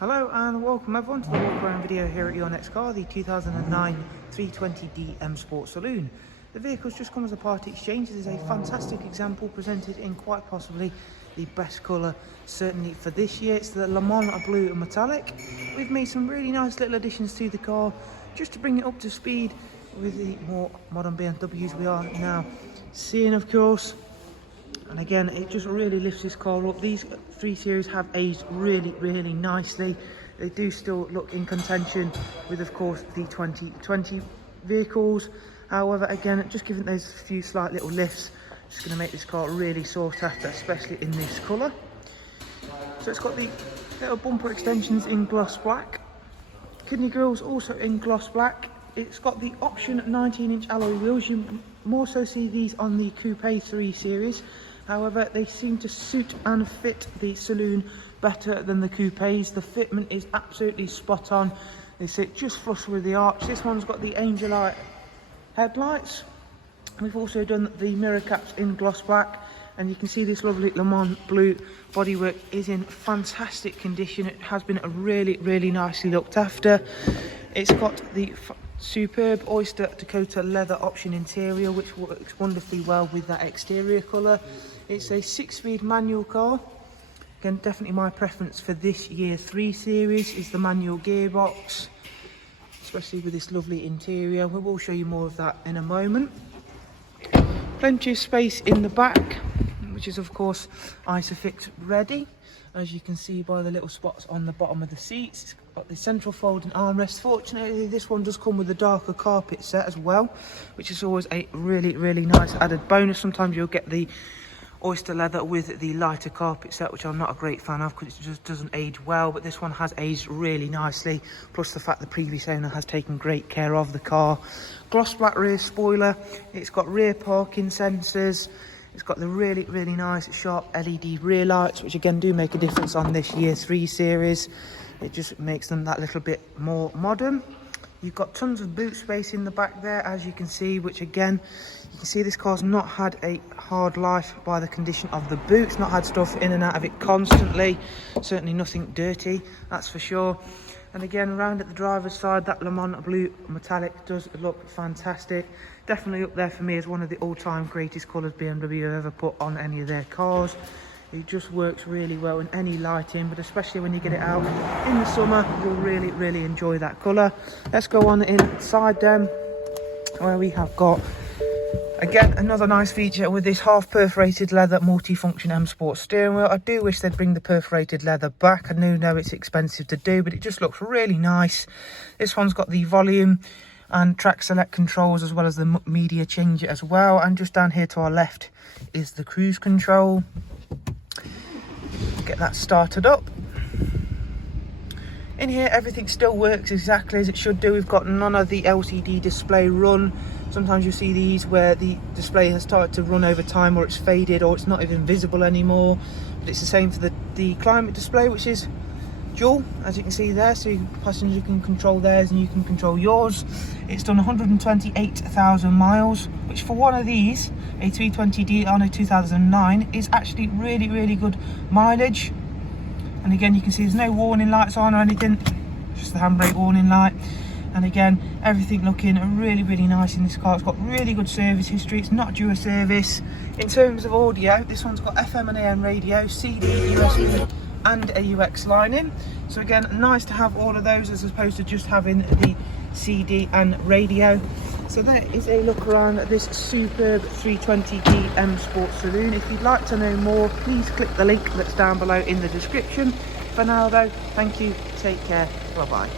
Hello and welcome everyone to the walk around video here at your next car, the 2009 320D M Sport Saloon. The vehicle's just come as a part exchange. It is a fantastic example presented in quite possibly the best colour certainly for this year. It's the Le Mans Blue Metallic. We've made some really nice little additions to the car just to bring it up to speed with the more modern BMWs we are now seeing, of course. And again, it just really lifts this car up. These 3 Series have aged really nicely. They do still look in contention with, of course, the 2020 vehicles. However, again, just giving those few slight little lifts, just going to make this car really sought after, especially in this colour. So it's got the little bumper extensions in gloss black. Kidney grills also in gloss black. It's got the option 19-inch alloy wheels. You more so see these on the Coupe 3 Series. However, they seem to suit and fit the Saloon better than the Coupes. The fitment is absolutely spot on. They sit just flush with the arch. This one's got the Angel Eye headlights. We've also done the mirror caps in gloss black. And you can see this lovely Le Mans Blue bodywork is in fantastic condition. It has been really nicely looked after. It's got the superb Oyster Dakota leather option interior, which works wonderfully well with that exterior colour. It's a 6-speed manual car. Again, definitely my preference for this year 3 Series is the manual gearbox, especially with this lovely interior. We will show you more of that in a moment. Plenty of space in the back, which is of course Isofix ready, as you can see by the little spots on the bottom of the seats. It's got the central folding armrest. Fortunately, this one does come with a darker carpet set as well, which is always a really nice added bonus. Sometimes you'll get the oyster leather with the lighter carpet set, which I'm not a great fan of because it just doesn't age well, but this one has aged really nicely, plus the fact the previous owner has taken great care of the car. Gloss black rear spoiler. It's got rear parking sensors. It's got the really nice sharp LED rear lights, which again do make a difference on this year 3 Series. It just makes them that little bit more modern. You've got tons of boot space in the back there, as you can see, which again, you can see this car's not had a hard life by the condition of the boots, not had stuff in and out of it constantly. Certainly nothing dirty, that's for sure. And again, around at the driver's side, that Le Mans Blue Metallic does look fantastic. Definitely up there for me as one of the all-time greatest colours BMW have ever put on any of their cars. It just works really well in any lighting, but especially when you get it out in the summer, you'll really enjoy that colour. Let's go on inside then, where we have got, again, another nice feature with this half perforated leather multifunction M Sport steering wheel. I do wish they'd bring the perforated leather back. I know it's expensive to do, but it just looks really nice. This one's got the volume and track select controls, as well as the media changer as well. And just down here to our left is the cruise control. Get that started up. In here, everything still works exactly as it should do. We've got none of the LCD display run. Sometimes you see these where the display has started to run over time, or it's faded, or it's not even visible anymore. But it's the same for the climate display, which is dual, as you can see there. So passengers can control theirs and you can control yours. It's done 128,000 miles, which for one of these, a 320D on a 2009, is actually really good mileage. And again, you can see there's no warning lights on or anything, just the handbrake warning light. And again, everything looking really nice in this car. It's got really good service history. It's not due a service. In terms of audio, this one's got FM and AM radio, CD, USB and AUX line in. So again, nice to have all of those as opposed to just having the CD and radio. So there is a look around this superb 320D M Sport Saloon. If you'd like to know more, please click the link that's down below in the description. For now though, thank you, take care, bye bye.